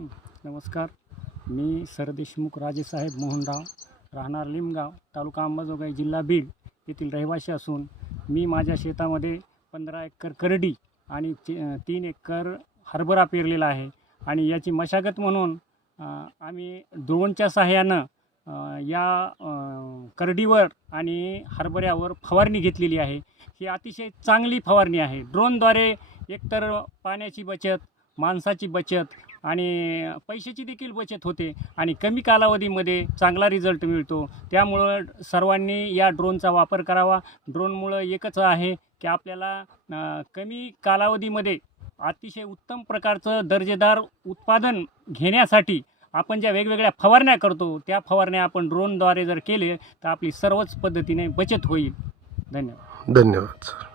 नमस्कार. मी सरदेशमुख राजेसाहेब मोहनराव, राहणार लिमगाव, तालुका अंबाजोगाई, जिल्हा बीड येथील रहिवासी असून मी माझ्या शेतामध्ये 15 एकर करडी आणि 3 एकर हरभरा पेरलेला आहे. आणि याची मशागत म्हणून आम्ही ड्रोनच्या सहाय्यानं करडीवर आणि हरभऱ्यावर फवारणी घेतलेली आहे. ही अतिशय चांगली फवारणी आहे. ड्रोनद्वारे एकतर पाण्याची बचत, माणसाची बचत आणि पैशाची देखील बचत होते आणि कमी कालावधीमध्ये चांगला रिझल्ट मिळतो. त्यामुळं सर्वांनी या ड्रोनचा वापर करावा. ड्रोनमुळं एकच आहे की आपल्याला कमी कालावधीमध्ये अतिशय उत्तम प्रकारचं दर्जेदार उत्पादन घेण्यासाठी आपण ज्या वेगवेगळ्या फवारण्या करतो, त्या फवारण्या आपण ड्रोनद्वारे जर केले तर आपली सर्वच पद्धतीने बचत होईल. धन्यवाद. धन्यवाद सर.